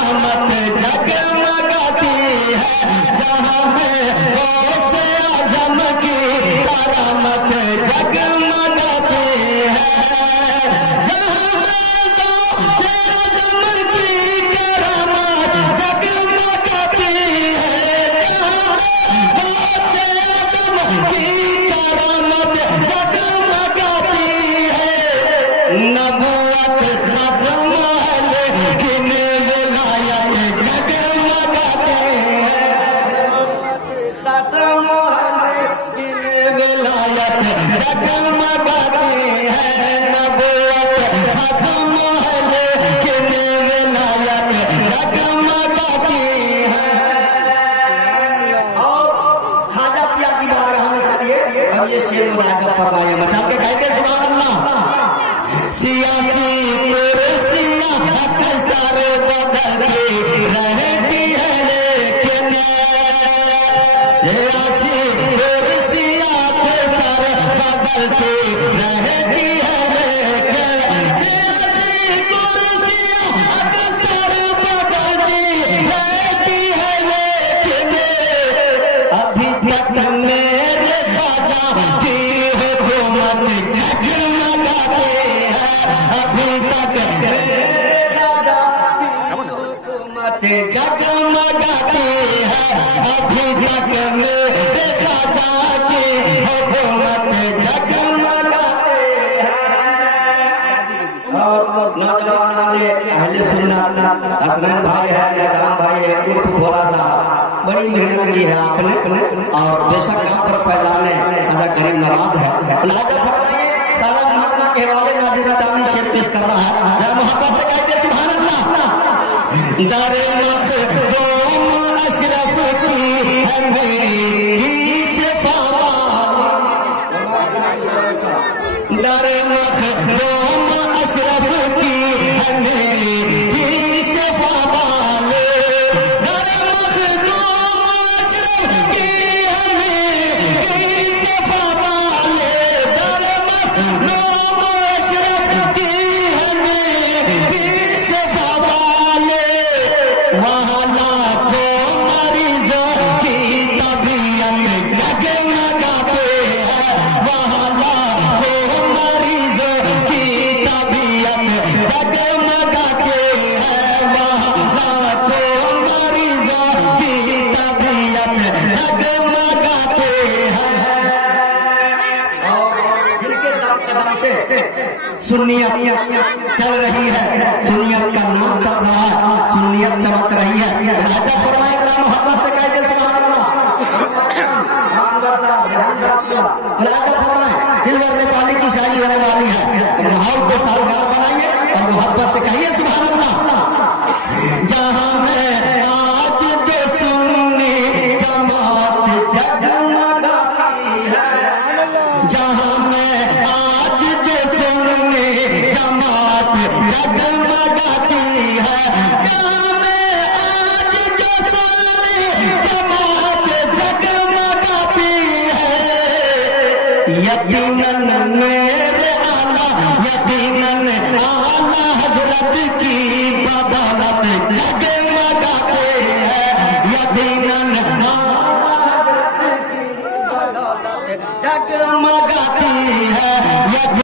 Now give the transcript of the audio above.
करामत जगमगाती है, जहां में गौसे आजम की करामत जगमगाती है, जहां में गौसे आजम की करामत जगमगाती है, जहां में गौसे आजम की करामत जगमगाती है। नबूवत खत्म लेकिन विलायत जगमगाती है, खत्म लेकिन विलायत जगमगाती है, नबूवत खत्म लेकिन विलायत जगमगाती है। और खाजा पिया की बारगाह में चलिए और ये शेर मुरादा फरमाइए, मचा के कहते सुभान अल्लाह। सियासी कुर्सियां अक्सर बदलती रहती है, लेकिन सियासी कुर्सियां अक्सर बदलती रहती है, लेकिन सियासी कुर्सियां अक्सर बदलती रहती है, लेकिन अभी तक मेरे ख्वाजा की हुकूमत जगमगाती है, अभी तक मेरे ख्वाजा की हुकूमत जगमगाती है, अभी तक मेरे ख्वाजा की हुकूमत जगमगाती है। और नौजवान अहले सुन्नत हसनैन भाई है, निजाम भाई है, उर्फ भोला साहब, बड़ी मेहनत की है आपने और बेशक आप पर फैलाने अदा करीम नवाज है। लिहाजा फरमाइए सारा महात्मा के हवाले नाज़िर नदामी शेर पेश कर रहा है, या मोहब्बत से कहते सुभान अल्लाह। दर मखदूम अशरफ की है मेरी शिफा, दर मखदूम अशरफ की है मेरी शिफा वाले, दर मखदूम अशरफ की है मेरी शिफा वाले, दर मखदूम अशरफ की है मेरी शिफा वाले, वहाँ लाखों मरीजों की तबीयत जगमगाते हैं, वहाँ लाखों मरीजों की तबीयत जगमगाते हैं, वहाँ लाखों मरीजों की तबीयत जगमगाते हैं। और जिनके दम कदम से सुन्नियत चल रही है, सुन्नियत का नाम चल रहा है, सुन्नियत चमक रही है। लिहाजा फरमाए जरा मोहब्बत से कहते सुभान अल्लाह। लिहाजा फरमाए दिलवर नेपाली की शायरी होने वाली है, माहौल को साजगार बनाइए और मोहब्बत से कहिए सुभान अल्लाह। जहां में आज जो सुन्नी जमात जगमगाती है, जहां में आज जो सुन्नी जमात जगमगाती है, जहां में आज जो सुन्नी जमात जगमगाती है, यकीनन मेरे आला, यकीनन आला हजरत की बदौलत जगमगाते हैं, यकीनन आला हजरत की बदौलत जगमगाती है।